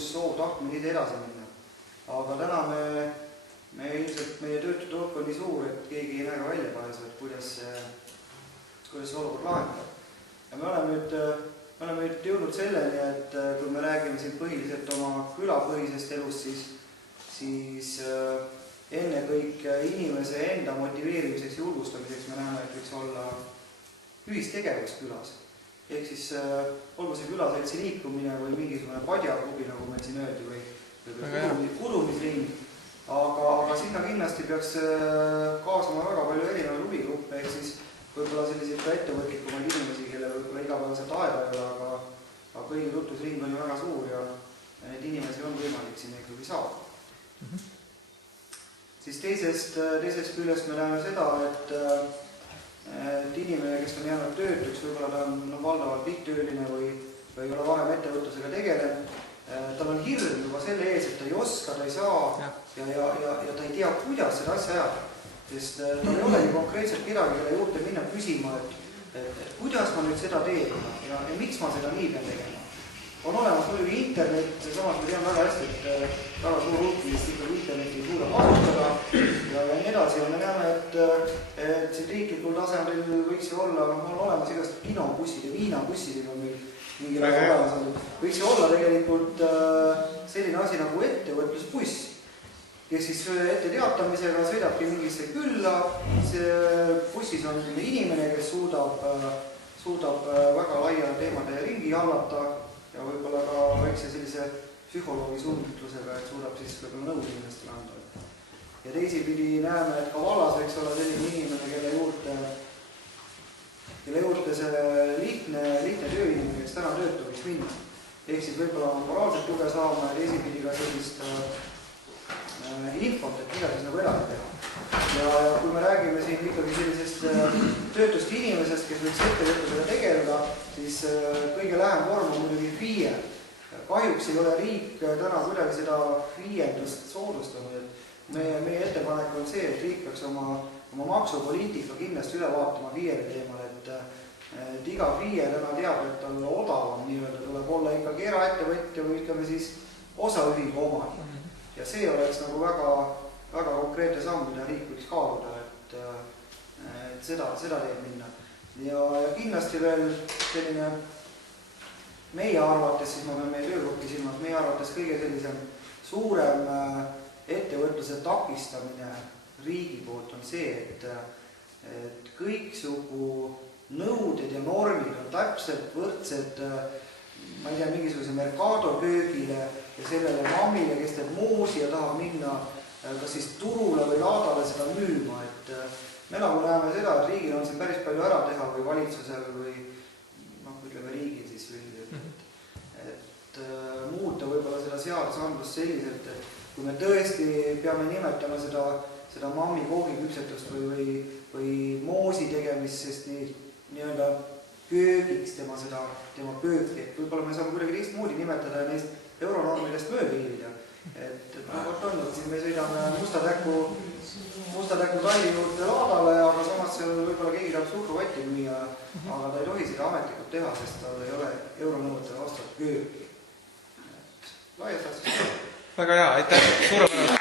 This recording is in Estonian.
julgus, soov, tahtmine ise edasi minna. Aga täna me ilmselt meie töötute hulk on nii suur, et keegi ei näe väljapääsu, et kuidas see olukord lahendada. Ja me oleme nüüd jõudnud selleni, et kui me räägime siin põhiliselt oma külapõhisest elust, siis ennekõike inimese enda motiveerimiseks ja julgustamiseks me näeme, et võiks olla ühistegevus külas. Ehk siis olgu see külaseltsi liikumine või mingisugune padjaklubi, nagu meil siin öeldi, või kudumisring. Aga sinna kindlasti peaks kaasama väga palju erinevaid huvigruppe, ehk siis võib-olla selliseid ka ettevõtlikumaid inimesi, kellel võib-olla igapäevaselt aega ei ole, aga kõigi tutvusring on ju väga suur ja need inimesi on võimalik sinna ikkagi saada. Siis teisest küljest me näeme seda, et inimene, kes on jäänud töötuks, võib-olla ta on valdavalt lihttööline või ei ole varem ettevõtlusega tegelenud, tal on hirm juba selle ees, et ta ei oska, ta ei saa ja ta ei tea, kuidas seda asja ajada. Sest tal ei olegi konkreetselt kedagi, kelle juurde minna küsima, et kuidas ma nüüd seda teen ja miks ma seda nii pean tegema. On olemas muidugi internet, samas me teame väga hästi, et väga suur hulkilist ikkagi interneti ei suuda kasutada ja nii edasi. Ja me näeme, et siin riiklikul tasemel võiks ju olla, on olemas igast kinobussid ja viinabussid on meil mingil asja olemas. Võiks ju olla tegelikult selline asi nagu ettevõtlusbuss, kes siis ette teatamisega sõidabki mingisse külla. Bussis on inimene, kes suudab väga laia teemade ringi hallata ja võib-olla ka väikse sellise psühholoogi suundlusega, et suudab siis võib-olla nõud inimestele anda. Ja teisipidi näeme, et ka vallas võiks olla selline inimene, kelle juurde see lihtne tööinimene, kes täna töötu võiks minna. Ehk siis võib-olla moraalselt tuge saama ja teisipidi ka sellist infot, et mida siis nagu edasi teha. Ja kui me räägime siin ikkagi sellisest töötust inimesest, kes võiks ettevõtlusega tegeleda, siis kõige lähem vorm on muidugi FIE. Kahjuks ei ole riik täna kuidagi seda FIE-ndust soodustanud. Meie ettepanek on see, et riik peaks oma maksupoliitika kindlasti üle vaatama FIE-de teemal, et iga FIE täna teab, et tal odavam nii-öelda tuleb olla ikkagi eraettevõtja või ütleme siis osaühingu omani. Ja see oleks nagu väga konkreetne samm, mida riik võiks kaaluda, et seda teeb minna. Ja kindlasti veel selline meie arvates, siis ma pean meie töögruppi silmas, meie arvates kõige sellisem suurem ettevõtluse takistamine riigi poolt on see, et kõiksugu nõuded ja normid on täpselt võrdsed, ma ei tea, mingisuguse Mercado köögile ja sellele mammile, kes teeb moosi ja tahab minna kas siis turule või laadale seda müüma. Et me nagu näeme seda, et riigil on siin päris palju ära teha või valitsusel või ütleme riigil siis üldiselt. Et muuta võib-olla seda seadusandlust selliselt, et kui me tõesti peame nimetama seda mammi koogiküpsetust või moosi tegemist, sest nii-öelda köögiks tema pööki, et võib-olla me saame kuidagi teistmoodi nimetada ja neist euronormidest mööda hiilida. Et siin me sõidame Musta Täku talli juurde laadale, aga samas võib-olla keegi tahab suhkruvatti müüa, aga ta ei tohi seda ametlikult teha, sest tal ei ole euronõuetele vastavat köögi. Laias laastus. Väga hea, aitäh! Suurepärane!